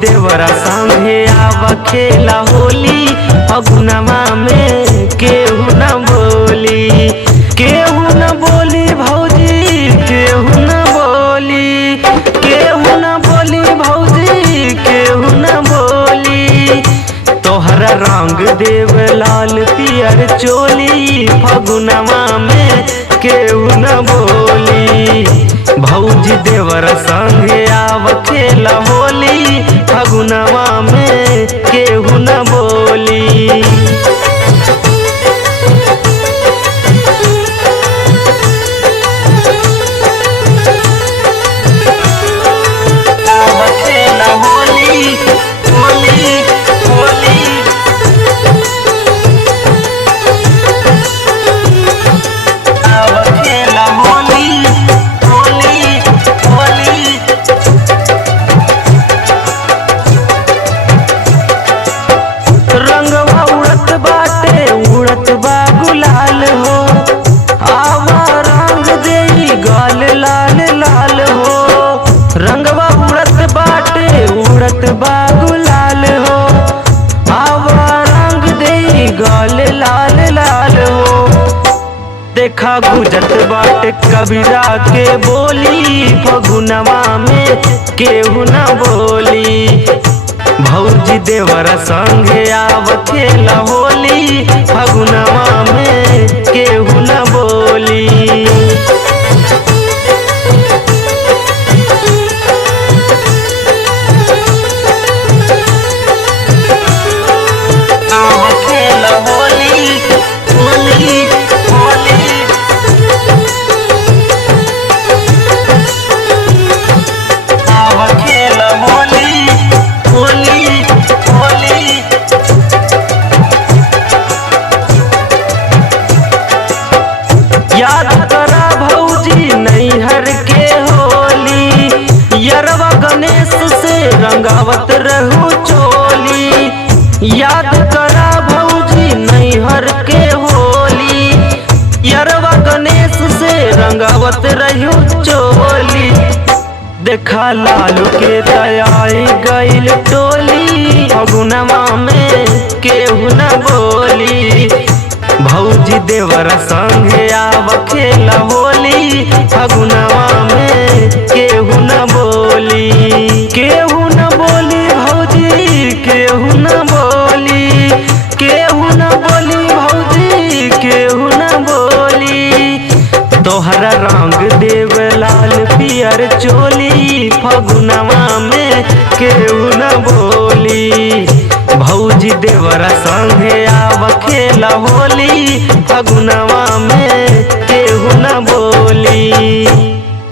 देवरा संगे आवा खेला होली फगुनवा में केहू न बोली, केहू न बोली भौजी, केहू न बोली, केहू न बोली भौजी, केहू न बोली। तोहरा रंग देव लाल पियर चोली फगुनवा में केहू न बोली। भौजी देवर संगे आव खेला होली फगुनवा में केहू न बोली। आव खेला होली होली होली, आव खेला होली होली होली। रंगवा उड़त बाटे उड़त बा गुलाल हो, आवा रंग देई गाल लाल लाल हो। रंगवा उड़त बाटे उड़त बा गुलाल हो, आवा रंग देई गाल लाल लाल हो। देखा गुजत बाटे कबीरा के बोली फगुनवा में केहू न बोली। भौजी देवर संगे आव खेला होली फगुनवा में केहू न बोली। आव खेला होली होली होली, आव खेला होली होली होली। याद करा भौजी नैहर के होली, यरवा गणेश से रंगावत रहू चोली। याद करा भौजी नैहर के होली, यरवा गणेश से रंगावत रहू चोली। देखा लालू के तयाई गईल टोली फगुनवा में केहू न बोली। भौजी देवर संगे आव खेला होली फगुनवा में केहू न बोली, केहू न बोली भौजी, केहू न बोली, केहू न बोली भौजी, केहू न बोली। तोहरा रंग देव लाल पियर चोली फगुनवा में केहू न बोली। भौजी देवर संगे आव खेला होली फगुनवा में